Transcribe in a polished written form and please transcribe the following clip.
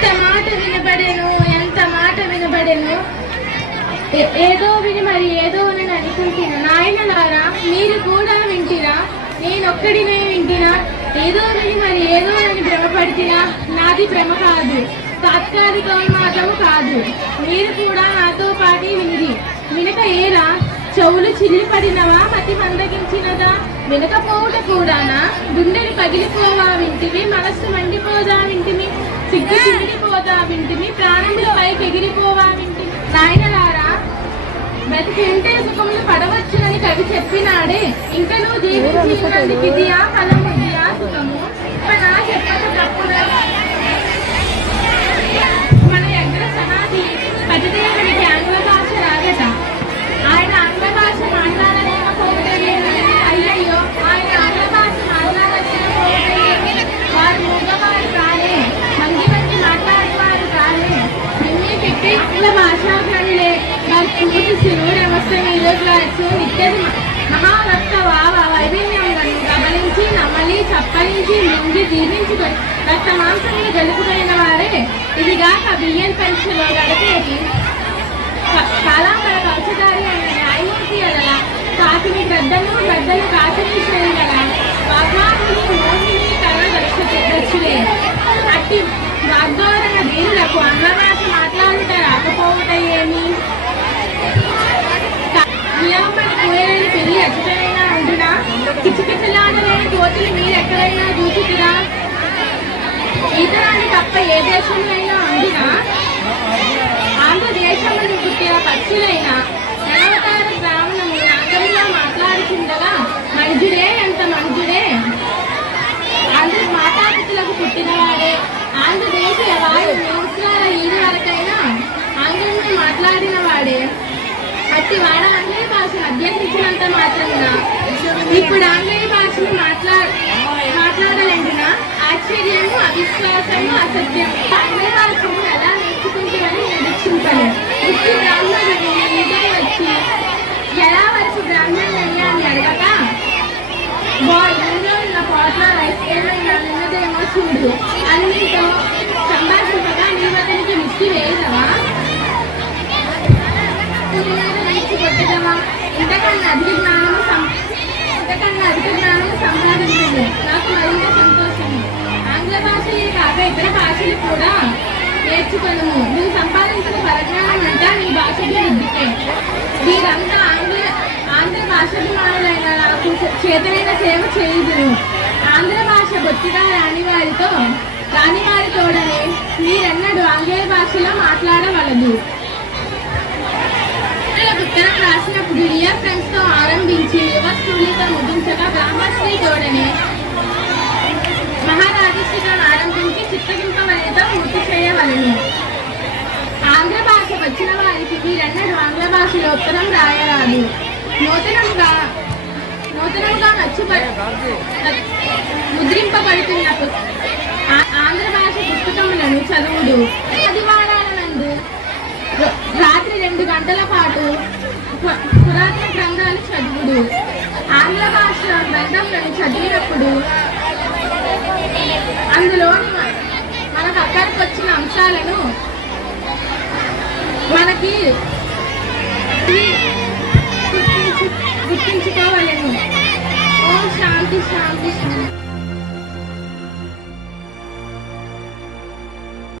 ఎంత మాట వినబడేను, ఎంత మాట వినబడేను. ఏదో విని మరి ఏదో నేను అనుకుంటున్నా. నాయనలారా మీరు కూడా వింటిరా, నేనొక్కడినే వింటినా. ఏదో విని మరి ఏదో అని భ్రమపడితినా. నాది భ్రమ కాదు, తాత్కాలిక మాత్రము కాదు. మీరు కూడా నాతో పాటి వినిది. వినక ఏరా, చెవులు చిల్లిపడినవా, మతి మందగించినదా? వినకపోవుట కూడానా? గుండెలు పగిలిపోవా వింటివి, మనస్సు మండిపోదా వింటిమి, సిగ్గు చిమిడిపోదా వింటిమి, ప్రాణములు పైకి ఎగిరిపోవా వింటిమి. నాయనలారా, బ్రతికింటే సుఖములు పడవచ్చునని కవి చెప్పినాడే. ఇంకా నువ్వు జీవించినందుకు ఇదియా ఫలము, ఇదియా సుఖము? నా చెప్పక తప్పునా? మన ఎక్కడ సనాది పతిదేవునికి ఆంగ్ల భాష రాదట. ఆయన ఆంగ్ల భాష మాట్లాడలేకపోతే అయ్యయ్యో, ఆయన ఆంగ్ల భాష మాట్లాడలేకపోతే వారు మూగవారు కాలే, మంది మంది మాట్లాడేవారు కాలే. నిన్నే పెట్టి ఆంగ్ల భాషాజ్ఞులే వారి పూర్తి శివుడు అవస్థ ఈరోజు నిత్యది మహారక్త వావ వైభిన్యంగా గమనించి నమలి చప్పరించి మింగి జీవించుకొని రక్త మాంసములు గలుపుకైన వారే ఇదిగాక బియ్యం పెంచులో గడిపేది కాలాంతర కవచదారి అయిన న్యాయమూర్తి అలా కాకిని గద్దలు కాకిని చేయగల వాగ్వాదుని మోహిని కళ దక్షులే. అట్టి వాగ్దోరణ వీరులకు అన్నభాష మాట్లాడుట రాకపోవుట ఏమి? నియమపడి కూయలేని పెళ్లి అచ్చటైనా ఉండునా? కిచకిచలాడలేని కోతులు మీరెక్కడైనా చూచితిరా? ఈతరాన్ని తప్ప ఏ దేశంలో ఉండునా? ఆంధ్రదేశంలో పుట్టిన పక్షులైన నవతార బ్రాహ్మణము నాగంలో మాట్లాడుతుండగా మంజుడే, ఎంత మంజుడే. ఆంధ్ర మాతాపితులకు పుట్టినవాడే, ఆంధ్రదేశ వాయు సంవత్సరాల ఈడు వరకైనా ఆంగ్లంలో మాట్లాడిన వాడే. అట్టి వాడ ఆంగ్లేయ భాషను అభ్యసించినంత మాత్రమున ఇప్పుడు ఆంగ్లేయ భాషను మాట్లాడలేందున ఆశ్చర్యము, అవిశ్వాసము, అసత్యం. ఆంగ్లేయ భాషను ఎలా నేర్చుకుంటామని నిరీక్షించాను. వృత్తి బ్రాహ్మణుడు ఇంటికి వచ్చి ఎలా వచ్చి బ్రాహ్మణులయ్యా అని అడగక, ఇంట్లో ఉన్న పోట్ల రైస్ ఏమైనా నిన్నదేమో చూడు అని నీతో సంభాషించగా నీవతనికి మిస్టి వేయదవా, కొట్టదమా? ఇంతకన్నా అధిక జ్ఞానము సంపాదించండి. నాకు మరింత సంతోషము. ఆంగ్ల భాషలే కాక ఇతర భాషలు కూడా నేర్చుకును. నువ్వు సంపాదించిన పరజ్ఞానం అంతా నీ భాషకి వృద్ధికే. వీరంతా ఆంధ్ర భాషాభిమానులైన నాకు చేతనైన సేవ చేయుదురు. ఆంధ్ర భాష బొత్తిగా రాని వారితోడనే మీరెన్నడూ ఆంగ్లేయ భాషలో మాట్లాడవలదు. ఉత్తరం రాసినప్పుడు డియర్ ఫ్రెండ్స్ తో ఆరంభించి యువస్త్రీలతో ముగించగా బ్రాహ్మశ్రీ తోడనే మహారాజశ్రీతో ఆరంభించి చిత్తగింపవలతో పూర్తి చేయవలను. ఆంగ్ల భాష వచ్చిన వారికి మీరెన్నడూ ఆంగ్ల భాషలో ఉత్తరం రాయరాదు. నూతనంగా ముద్రింపబడుతున్న ఆంధ్ర భాష పుస్తకములను చదువుడు. ఆదివారాలందు రాత్రి 2 గంటల పాటు పురాతన గ్రంథాలు చదువుడు. ఆంగ్ల భాష గ్రంథములను చదివినప్పుడు అందులోని మనకు అక్కడికి వచ్చిన అంశాలను మనకి గుర్తించుకోవాలను. ఓం శాంతి శాంతి శాంతి.